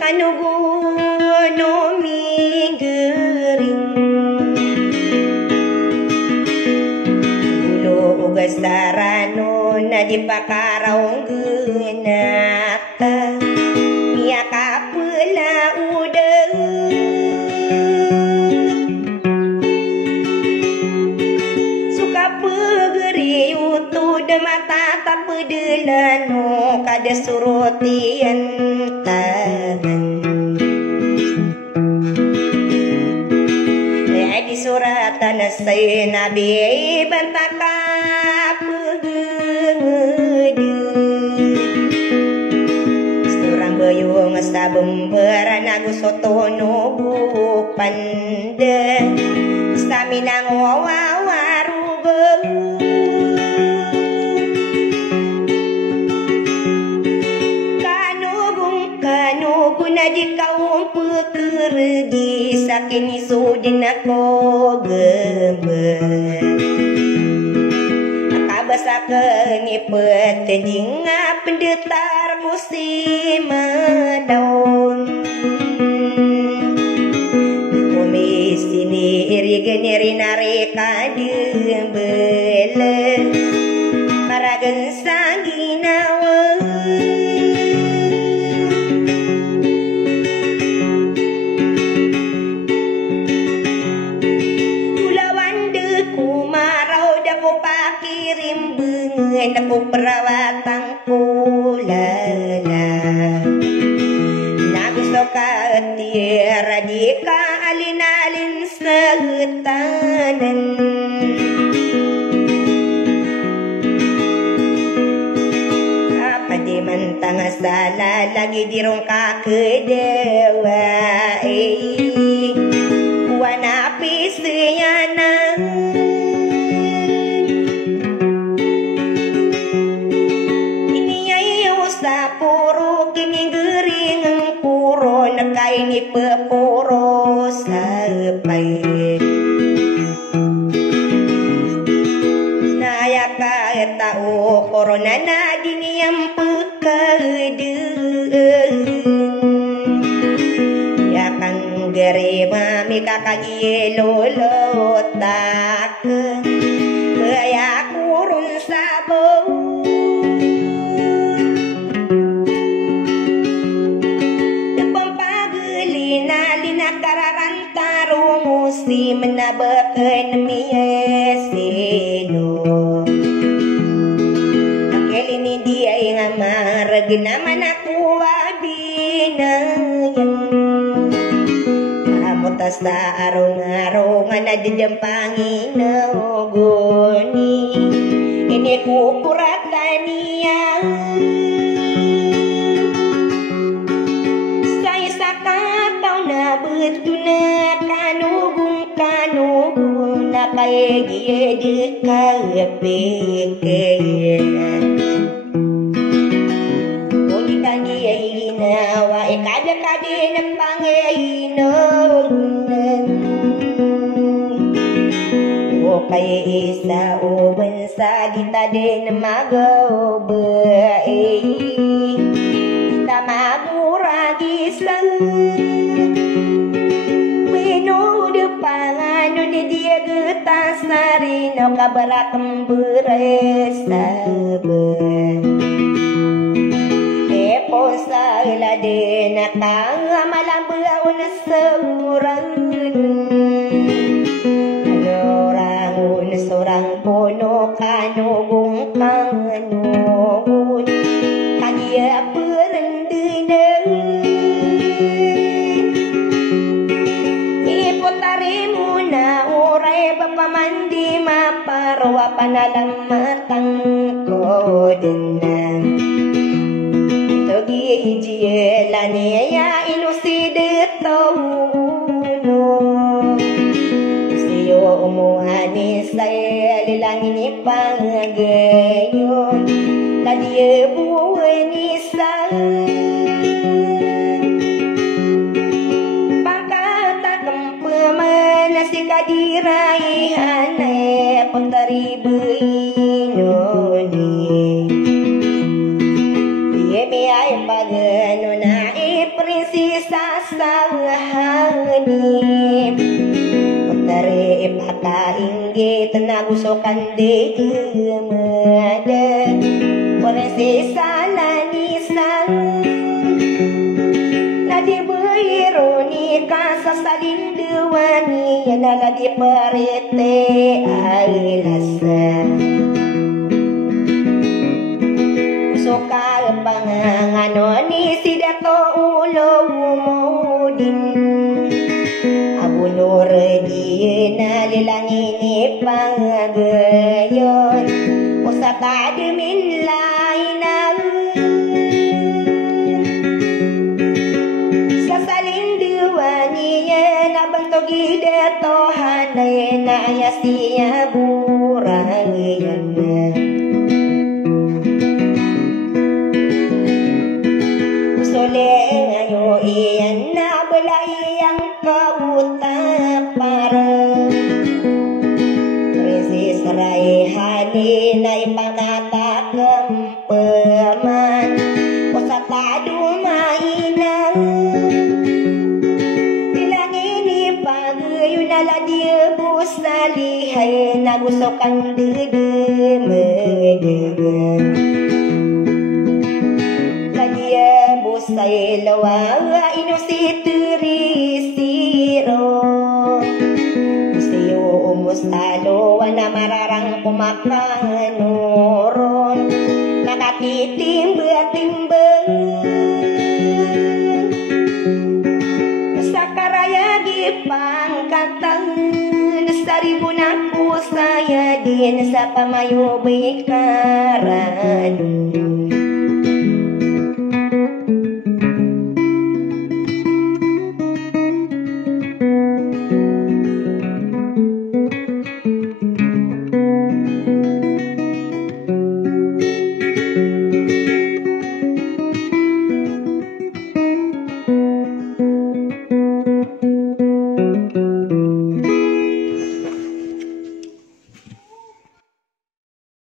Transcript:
kanugung no migering Gulo ugas darano na di pakaraong genaka Mia kapula udeng Suka pegeri utu de mata tak pedelano kada surutian tangan di suratan say nabi bantaka pegede Surang bayung sabemberan agus sotono bupande Staminang wawarugo Kanugung na di kaum pekerdi Sakini sudin ako gemer Akabasakeni petejinga pendetar musim daun Komisi ni iri nari kadembele Paragen sangginawa Aku perawatan kulala Nagusto ka tira di ka alin-alin sa tanan Kapadi man tanga sala lagi dirong ka kedewa Wanapis yana Ini peporo sampai Naya kaya tahu corona na diniyam pekede Ya kan gere mami kakak lolo tak Kaya kurun sabo Si menabakan miesino Akeli ni dia yang amar Genaman aku abinayang Kamu tas ta arong-arongan na dijempangin na ogoni Ini kukurat laniang Saya sakataw na betuna Kanugung na kaya di kapikir Kuni kandiya ginawa Ikada-kada na Panginoon O kaya isa o bansa Kita din magabae Tamaguragis lang Pangano di dia getas narino kabarakam beresaban Epo sa iladena tanga malambau na seorang Seorang pono kanugung kanugun Kadia perendinang Ipotarimu na uray papamandi maparwa panalang matang kodenang Togi jiela niya inusidito Siyo umuhani sa ilangin ipangagayon Kadiya buhay ni sa Si kadirai hane puntari buinoni Dia biaya pagi menunai prinsesa sahani Putari pata inggi tenagusokan de gemada prinsesa lanisan Nadi beironi kasa saling dewani Yana lagi perite ailasa Suka panganganoni sidato ulo umudin Abu nur dina lilangini panggayon Usata demin lainang Sasaling duwaniya Nabantogi dato hanay na yasiya burayan Soleng ayo iyan na balay ang kautapara Prinsip Raihani na ipangatagang paman O sa tadumainang Bilangin ipagayo na ladia busalihay Na gusto kang dudumadagan Say lawa inusituri siro Siyo umustalo na mararang kumakanuron Nakatitimba-timbang Sa karayagi pangkatang Sa ribun ako saya din sa pamayo bikaran